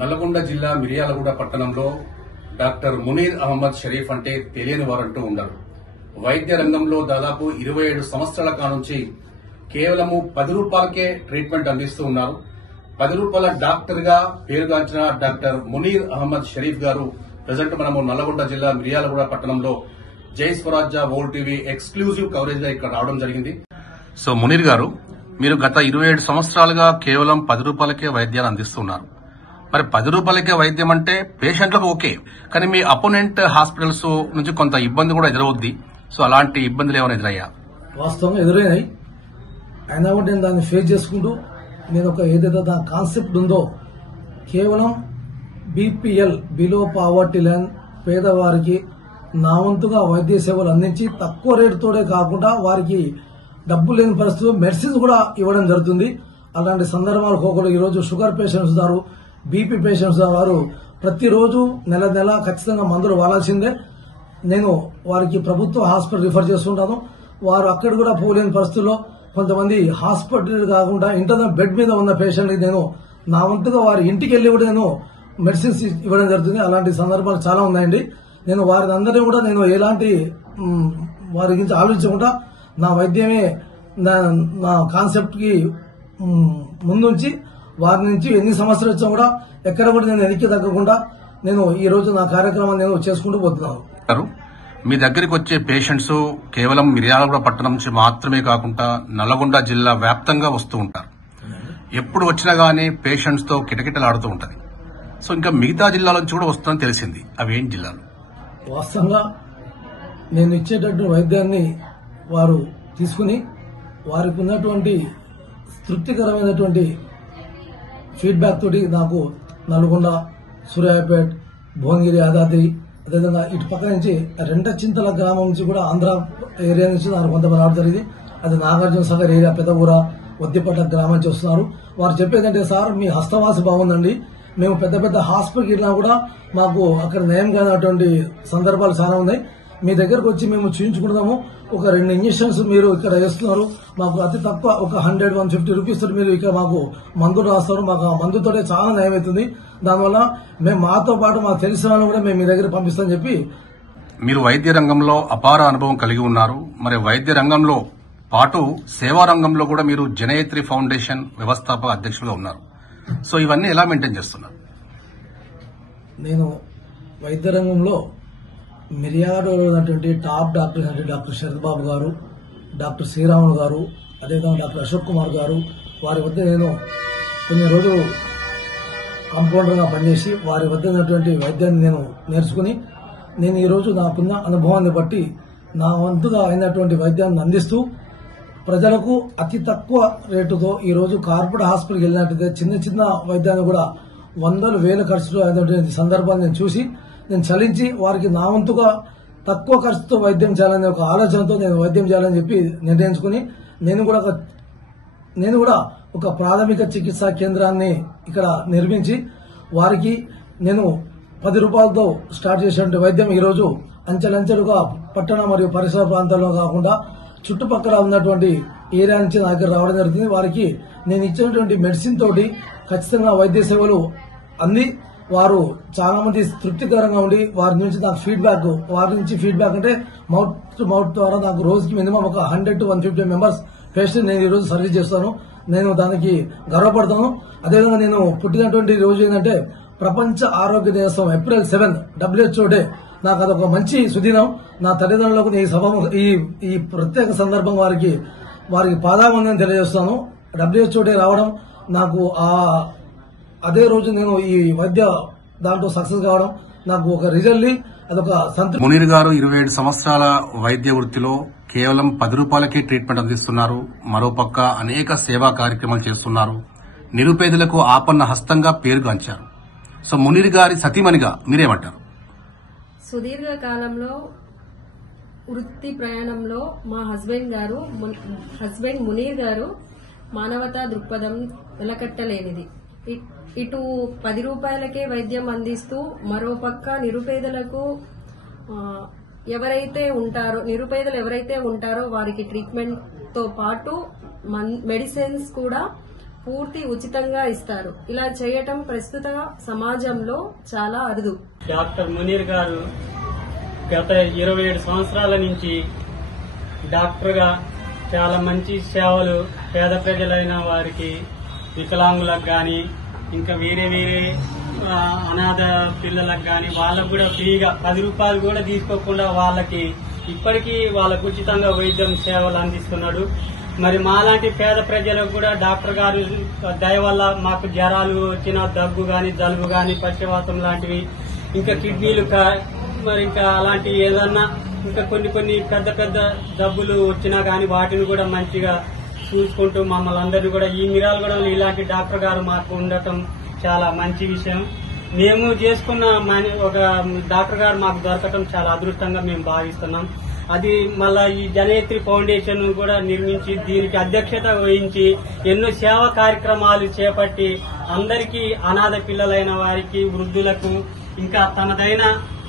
నల్లగొండ జిల్లా మిర్యాలగూడ పట్టణంలో డాక్టర్ మునీర్ అహ్మద్ షరీఫ్ అంటే తెలియని వారంటూ ఉండరు. వైద్య రంగంలో దాదాపు 27 సంవత్సరాల కానుంచి కేవలము 10 రూపాయలకే ట్రీట్మెంట్ అందిస్తూ ఉన్నారు. 10 రూపాయల డాక్టర్ గా పేరుగాంచిన డాక్టర్ మునీర్ అహ్మద్ షరీఫ్ గారు ప్రజెంట్ మనము నల్లగొండ జిల్లా మిర్యాలగూడ పట్టణంలో జై స్వరాజ్య వరల్డ్ టీవీ ఎక్స్క్లూజివ్ కవరేజ్ గా ఇక్కడ రావడం జరిగింది. సో మునీర్ గారు, మీరు గత 27 సంవత్సరాలుగా కేవలం 10 రూపాయలకే వైద్యాన్ని అందిస్తున్నారు. మరి 10 రూపాయలకే వైద్యం అంటే పేషెంట్లకు ఓకే, కానీ మీ అపోనెంట్ హాస్పిటల్స్ నుంచి కొంత ఇబ్బంది కూడా ఎదురవుద్ది. సో అలాంటి ఇబ్బందులు ఏమైనా ఎదురయ్యా? వాస్తవంగా ఎదురైనాయి. అయినా కూడా నేను దాన్ని ఫేస్ చేసుకుంటూ నేను ఏదైతే దాని కాన్సెప్ట్ ఉందో కేవలం బీపీఎల్ బిలో పావర్టీ లైన్ పేదవారికి నా వంతుగా వైద్య సేవలు అందించి తక్కువ రేటుతోనే కాకుండా వారికి డబ్బు లేని పరిస్థితుల్లో మెడిసిన్స్ కూడా ఇవ్వడం జరుగుతుంది. అలాంటి సందర్భాలు ఒకరు ఈరోజు షుగర్ పేషెంట్స్ ఉన్నారు, బీపీ పేషెంట్స్ వారు ప్రతిరోజు నెల నెల ఖచ్చితంగా మందులు వాడాల్సిందే. నేను వారికి ప్రభుత్వ హాస్పిటల్ రిఫర్ చేస్తుంటాను. వారు అక్కడ కూడా పోలేని పరిస్థితుల్లో కొంతమంది హాస్పిటల్ కాకుండా ఇంటర్నల్ బెడ్ మీద ఉన్న పేషెంట్కి నేను నా వంతుగా వారి ఇంటికి వెళ్లి కూడా నేను మెడిసిన్స్ ఇవ్వడం జరుగుతుంది. అలాంటి సందర్భాలు చాలా ఉన్నాయండి. నేను వారి అందరినీ కూడా నేను ఎలాంటి వారి గురించి ఆలోచించకుండా నా వైద్యమే నా కాన్సెప్ట్ కి ముందుంచి వారి నుంచి ఎన్ని సమస్యలు వచ్చినా కూడా ఎక్కడ కూడా నేను వెనక్కి తగ్గకుండా నేను ఈ రోజు నా కార్యక్రమాన్ని నేను చేసుకుంటూ పోతున్నాను. మీ దగ్గరికి వచ్చే పేషెంట్స్ కేవలం మిర్యాలగూడ పట్టణం నుంచి మాత్రమే కాకుండా నల్లగొండ జిల్లా వ్యాప్తంగా వస్తూ ఉంటారు. ఎప్పుడు వచ్చినా గానీ పేషెంట్స్ తో కిటకిటలాడుతూ ఉంటది. సో ఇంకా మిగతా జిల్లాల నుంచి కూడా వస్తుందని తెలిసింది. అవేం జిల్లాలు? వాస్తవంగా నేను ఇచ్చేటటువంటి వైద్యాన్ని వారు తీసుకుని వారికి ఉన్నటువంటి తృప్తికరమైనటువంటి ఫీడ్బ్యాక్ తోటి నాకు నల్గొండ, సూర్యాపేట్, భువనగిరి, యాదాద్రి, అదేవిధంగా ఇటు పక్క నుంచి రెంటచింతల గ్రామం నుంచి కూడా ఆంధ్ర ఏరియా నుంచి నాకు కొంతమంది రావడం జరిగింది. అది నాగార్జున సాగర్ ఏరియా, పెద్దగూర, వద్దిపట్ల గ్రామం నుంచి వస్తున్నారు. వారు చెప్పేదంటే, సార్ మీ హస్తవాసి బాగుందండి, మేము పెద్ద పెద్ద హాస్పిటల్కి వెళ్ళినా కూడా మాకు అక్కడ నయం కానటువంటి సందర్భాలు చాలా ఉన్నాయి. మీ దగ్గరకు వచ్చి మేము చూయించుకుంటాము, ఒక 2 ఇంజక్షన్స్ మీరు ఇక్కడ వేస్తున్నారు, మాకు అతి తక్కువ ఒక 100-150 రూపీస్ తోటి మీరు ఇక్కడ మాకు మందులు రాస్తారు, మాకు ఆ మందుతోటే చాలా నయం అవుతుంది. దానివల్ల మేము మాతో పాటు మాకు తెలిసిన వాళ్ళు కూడా మేము మీ దగ్గర పంపిస్తామని చెప్పి. మీరు వైద్య రంగంలో అపార అనుభవం కలిగి ఉన్నారు. మరి వైద్య రంగంలో పాటు సేవా రంగంలో కూడా మీరు జనయత్రి ఫౌండేషన్ వ్యవస్థాపక అధ్యక్షులుగా ఉన్నారు. సో ఇవన్నీ ఎలా మెయింటైన్ చేస్తున్నారు? నేను వైద్య రంగంలో మిర్యాలగూడలో ఉన్నటువంటి టాప్ డాక్టర్స్ అంటే డాక్టర్ శరత్ బాబు గారు, డాక్టర్ శ్రీరాములు గారు, అదేవిధంగా డాక్టర్ అశోక్ కుమార్ గారు, వారి వద్ద నేను కొన్ని రోజులు కంపౌండర్గా పనిచేసి వారి వద్ద ఉన్నటువంటి వైద్యాన్ని నేను నేర్చుకుని నేను ఈరోజు నాకున్న అనుభవాన్ని బట్టి నా వంతుగా అయినటువంటి వైద్యాన్ని అందిస్తూ ప్రజలకు అతి తక్కువ రేటుతో ఈరోజు కార్పొరేట్ హాస్పిటల్కి వెళ్ళినట్టయితే చిన్న చిన్న వైద్యాన్ని కూడా 100,000 ఖర్చుతో అయినటువంటి సందర్భాన్ని నేను చూసి నేను చలించి వారికి నా వంతుగా తక్కువ ఖర్చుతో వైద్యం చేయాలనే ఒక ఆలోచనతో నేను వైద్యం చేయాలని చెప్పి నిర్ణయించుకుని నేను కూడా ఒక ప్రాథమిక చికిత్సా కేంద్రాన్ని ఇక్కడ నిర్మించి వారికి నేను 10 రూపాయలతో స్టార్ట్ చేసినటువంటి వైద్యం ఈరోజు అంచెలంచెలుగా పట్టణ మరియు పరిసర ప్రాంతాల్లో కాకుండా చుట్టుపక్కల ఉన్నటువంటి ఏరియా నుంచి నా దగ్గర రావడం జరుగుతుంది. వారికి నేను ఇచ్చినటువంటి మెడిసిన్ తోటి ఖచ్చితంగా వైద్య సేవలు అంది వారు చాలా మంది తృప్తికరంగా ఉండి వారి నుంచి నాకు ఫీడ్బ్యాక్ అంటే మౌత్ టు మౌత్ ద్వారా నాకు రోజుకి మినిమం ఒక 100-150 మెంబర్స్ పేషెంట్ నేను ఈరోజు సర్వీస్ చేస్తాను. నేను దానికి గర్వపడతాను. అదేవిధంగా నేను పుట్టినటువంటి రోజు ఏంటంటే ప్రపంచ ఆరోగ్య దినోత్సవం April 7 WHO డే. నాకు అదొక మంచి సుదినం. నా తల్లిదండ్రులకు ఈ ప్రత్యేక సందర్భం వారికి పాదాబంధం తెలియజేస్తాను. WHO డే రావడం నాకు అదే రోజు నేను ఈ వైద్య దాంట్లో సక్సెస్ కావడం నాకు ఒక రిజల్ట్, అదొక సంతృప్తి. మునీర్ గారు 27 సంవత్సరాల వైద్య వృత్తిలో కేవలం 10 రూపాయలకే ట్రీట్మెంట్ అందిస్తున్నారు. మరోపక్క అనేక సేవా కార్యక్రమాలు చేస్తున్నారు. నిరుపేదలకు ఆపన్న హస్తంగా పేరుగాంచారు. సో మునీర్ గారి సతీమణిగా మీరేమంటారు? సుదీర్ఘ కాలంలో వృత్తి ప్రయాణంలో మా హస్బెండ్ మునీర్ గారు మానవతా దృక్పథం వెలకట్టలేనిది. ఇటు 10 రూపాయలకే వైద్యం అందిస్తూ మరోపక్క నిరుపేదలు ఎవరైతే ఉంటారో వారికి ట్రీట్మెంట్ తో పాటు మెడిసిన్స్ కూడా పూర్తి ఉచితంగా ఇస్తారు. ఇలా చేయటం ప్రస్తుత సమాజంలో చాలా అరుదు. డాక్టర్ మునీర్ గారు గత 27 సంవత్సరాల నుంచి డాక్టర్గా చాలా మంచి సేవలు పేద ప్రజలైన వారికి, వికలాంగులకు గాని, ఇంకా వేరే అనాథ పిల్లలకు గాని వాళ్ళకు కూడా ఫ్రీగా 10 రూపాయలు కూడా తీసుకోకుండా వాళ్ళకి ఇప్పటికీ వాళ్ళకు ఉచితంగా వైద్యం సేవలు అందిస్తున్నాడు. మరి మాలాంటి పేద ప్రజలకు కూడా డాక్టర్ గారు దయ వల్ల మాకు జ్వరాలు వచ్చిన, దగ్గు గాని, జలుబు గాని, పక్షవాతం లాంటివి, ఇంకా కిడ్నీలు మరి ఇంకా అలాంటి ఏదన్నా ఇంకా కొన్ని పెద్ద జబ్బులు వచ్చినా గాని వాటిని కూడా మంచిగా చూసుకుంటూ మమ్మల్ని అందరినీ కూడా ఈ మిర్యాలగూడెంలో ఇలాంటి డాక్టర్ గారు మాకు ఉండటం చాలా మంచి విషయం. మేము చేసుకున్న ఒక డాక్టర్ గారు మాకు దొరకటం చాలా అదృష్టంగా మేము భావిస్తున్నాం. అది మళ్ళా ఈ జనయత్రి ఫౌండేషన్ కూడా నిర్మించి దీనికి అధ్యక్షత వహించి ఎన్నో సేవా కార్యక్రమాలు చేపట్టి అందరికీ, అనాథ పిల్లలైన వారికి, వృద్ధులకు, ఇంకా తనదైన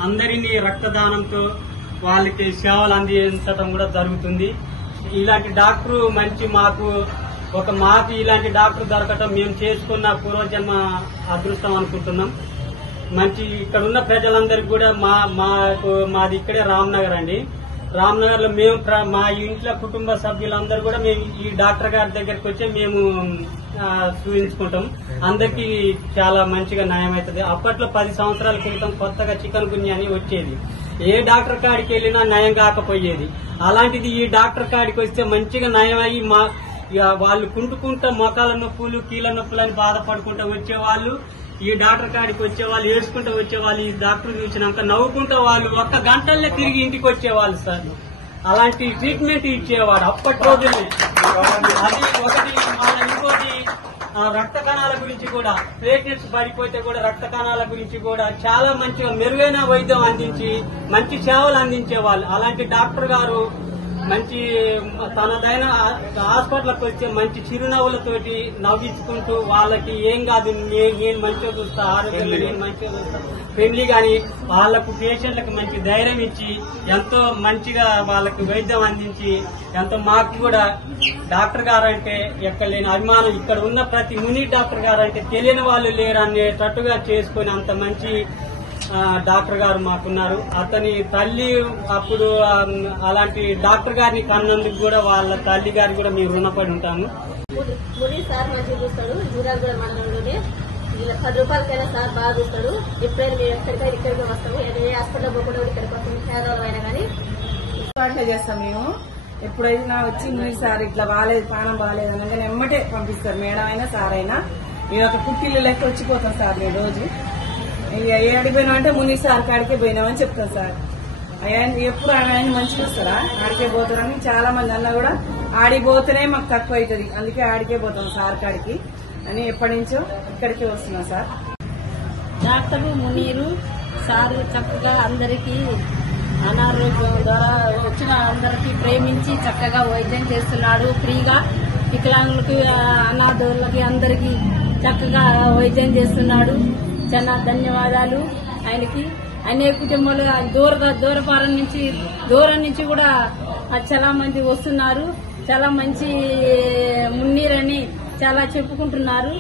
అందరినీ రక్తదానంతో వాళ్ళకి సేవలు అందించడం కూడా జరుగుతుంది. ఇలాంటి డాక్టర్ మాకు ఇలాంటి డాక్టర్ దొరకటం మేము చేసుకున్న పూర్వజన్మ అదృష్టం అనుకుంటున్నాం. మంచి ఇక్కడ ఉన్న ప్రజలందరికీ కూడా మాది ఇక్కడే రామ్నగర్ అండి. రామ్నగర్ లో మేము మా ఇంట్లో కుటుంబ సభ్యులందరూ కూడా మేము ఈ డాక్టర్ గారి దగ్గరికి వచ్చి మేము చూపించుకుంటాం. అందరికీ చాలా మంచిగా న్యాయం అవుతుంది. అప్పట్లో 10 సంవత్సరాల క్రితం కొత్తగా చికెన్ గున్యా అని వచ్చేది. ఏ డాక్టర్ కాడికి వెళ్ళినా నయం కాకపోయేది. అలాంటిది ఈ డాక్టర్ కాడికి వస్తే మంచిగా నయం అయ్యి వాళ్ళు కుంటుకుంటా మొఖాల నొప్పులు, కీళ్ళ నొప్పులు అని బాధపడుకుంటూ వచ్చేవాళ్ళు. ఈ డాక్టర్ కాడికి వచ్చేవాళ్ళు, ఏడ్చుకుంటూ వచ్చేవాళ్ళు. ఈ డాక్టర్ చూసినాక నవ్వుకుంటూ వాళ్ళు 1 గంటల్లో తిరిగి ఇంటికి వచ్చేవాళ్ళు సార్. అలాంటి ట్రీట్మెంట్ ఇచ్చేవాడు అప్పటి రోజుల్లో. అది ఒకటి. ఇంకోటి రక్త కణాల గురించి కూడా, ప్లేట్లెట్స్ పడిపోతే కూడా రక్త కణాల గురించి కూడా చాలా మంచిగా మెరుగైన వైద్యం అందించి మంచి సేవలు అందించేవాళ్ళు. అలాంటి డాక్టర్ గారు మంచి తనదైన హాస్పిటల్కి వచ్చి మంచి చిరునవ్వులతోటి నవ్వించుకుంటూ వాళ్ళకి ఏం కాదు, నేను మంచిగా చూస్తా, ఆరోగ్యంగా నేను మంచిగా చూస్తా, ఫ్రెండ్లీ గాని వాళ్లకు పేషెంట్లకు మంచి ధైర్యం ఇచ్చి ఎంతో మంచిగా వాళ్ళకి వైద్యం అందించి ఎంతో మాకు కూడా డాక్టర్ గారు అంటే ఎక్కలేని అభిమానం. ఇక్కడ ఉన్న ప్రతి మునీర్ డాక్టర్ గారు అంటే తెలియని వాళ్ళు లేరు అనేటట్టుగా చేసుకుని అంత మంచి డాక్టర్ గారు మాకున్నారు. అతని తల్లి అప్పుడు అలాంటి డాక్టర్ గారిని కన్నందుకు కూడా వాళ్ళ తల్లి గారికి కూడా మేము రుణపడి ఉంటాము. మునీర్ సార్ మంచిగా చూస్తాడు. జూరాగూడ మండలంలోనే 10 రూపాయలకైనా సార్ బాగా చూస్తాడు. ఎప్పుడైనా మేము ఇక్కడికి వస్తాము. ఏ హాస్పిటల్ పోకుండా ఇక్కడికి వస్తాము. పేదవాళ్ళు అయినా కానీ అట్లా చేస్తాం. మేము ఎప్పుడైనా వచ్చి మునీర్ సార్ ఇట్లా బాగాలేదు, పానం బాగాలేదు అనగానే ఎమ్మటే పంపిస్తారు. మేడం అయినా సార్ అయినా మేము ఒక కుట్టిల్లు లెక్క వచ్చిపోతాం సార్. మేము రోజు ఏడికి పోయినా అంటే మునీర్ సార్ కాడికే పోయినామని చెప్తాం సార్. ఎప్పుడు ఆయన మంచిగా వస్తారా, ఆడికే పోతారని చాలా మంది అన్నా కూడా ఆడిపోతేనే మాకు తక్కువ అవుతుంది, అందుకే ఆడికే పోతాం సార్ కాడికి అని ఎప్పటి నుంచో ఇక్కడికే వస్తున్నాం సార్. డాక్టర్ మునీరు సారు చక్కగా అందరికీ అనారోగ్యం ద్వారా వచ్చిన అందరికీ ప్రేమించి చక్కగా వైద్యం చేస్తున్నాడు. ఫ్రీగా వికలాంగులకి, అనాథులకి అందరికీ చక్కగా వైద్యం చేస్తున్నాడు. చాలా ధన్యవాదాలు ఆయనకి. అనే కుటుంబాలు దూరం నుంచి కూడా చాలా మంది వస్తున్నారు. చాలా మంచి మున్నీర్ అని చాలా చెప్పుకుంటున్నారు.